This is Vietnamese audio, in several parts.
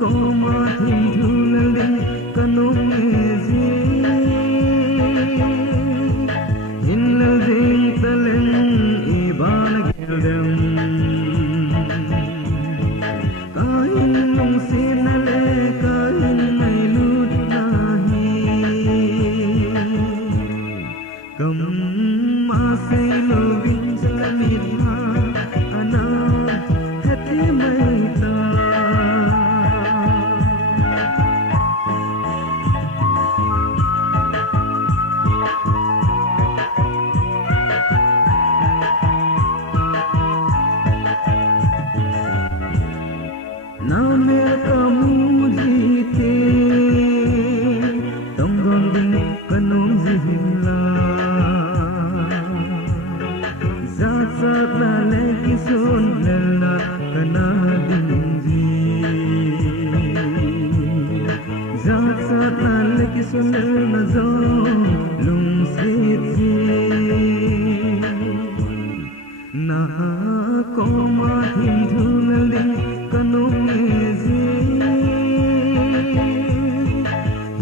có mà thêm thương lên kanong ezi in la ding talen ibana geldem kain nung sinale kain may lut nahi kam masay lovin salamit na ana hati may ta ना मेरा kamu jite tonggon din kanong zihimla zat zat na leki sun lala kana dinji zat zat na leki sun lala zo lung sit na ko ma him thulali kanong ezi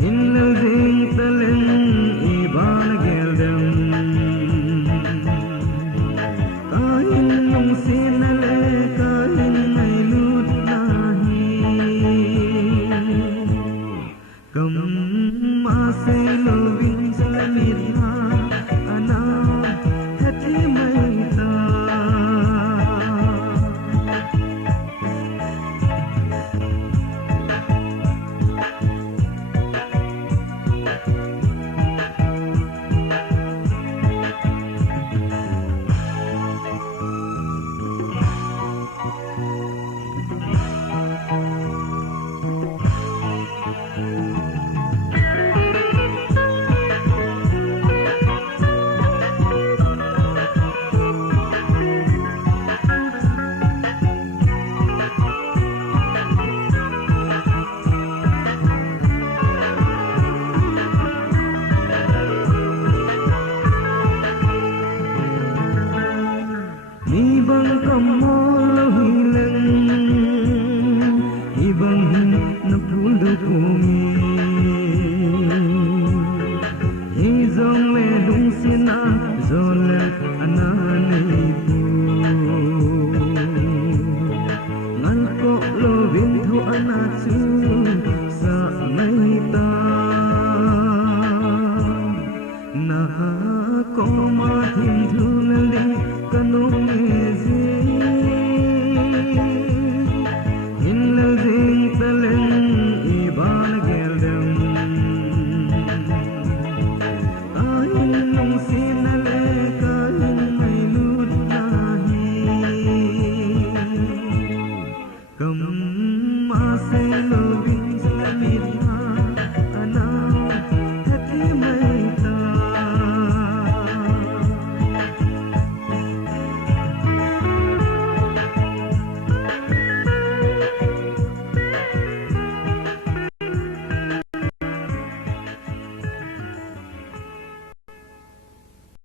hinla ding talen iban geldem kain nung sinale kain may lut nahi kam masay lovin salamit na ana hati may ta ibang kamolo hilang ibang napulo kumi izong ledung sina zolat anani pu ngalko lo bintu anatsu